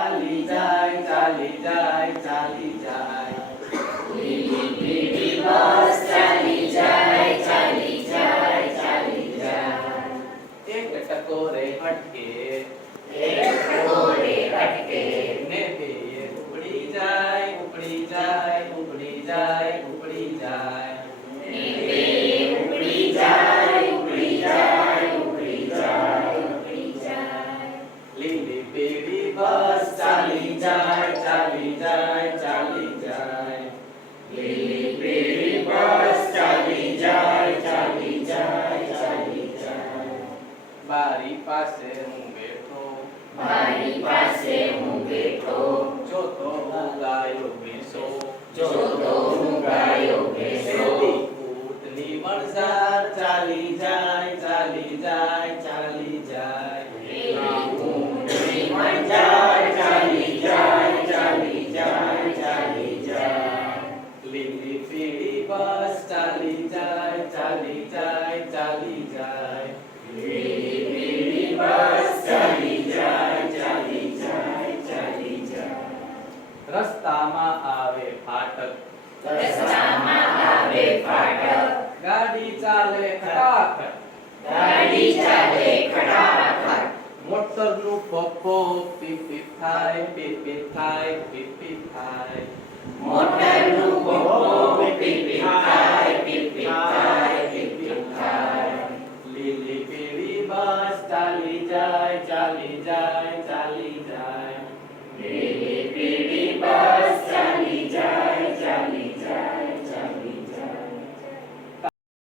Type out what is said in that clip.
চালি যায় চালি যায় চালি যায় বাস চালি যায় চালি যায় চালি যায় এক टकोरे हटके एक टकोरे हटके, ने पे उपड़ी जाए उपड़ी जाए उपड़ी जाए उपड़ी जाए ने पे उपड़ी जाए उपड़ी जाए उपड़ी जाए उपड़ी जाए लिली बेबी बस जाए चली जाए चली जाए। लिली पीली बस चली जाए चली जाए चली जाए। बारी पासे हूँ बैठो बारी पासे हूँ बैठो जो तो गायो बेसो जो तो गायो बेसो कूटली मरजार चली जाए चली जाए चली गाडी चाले खटाखट गाडी चाले खटाखट मोटर नु पप्पो पिप पिप थाय पिप पिप थाय पिप पिप थाय. मोटर नु पप्पो पिप पिप थाय पिप पिप थाय पिप पिप थाय. लिली पीली बस चाली जाय चाली जाय चाली जाय.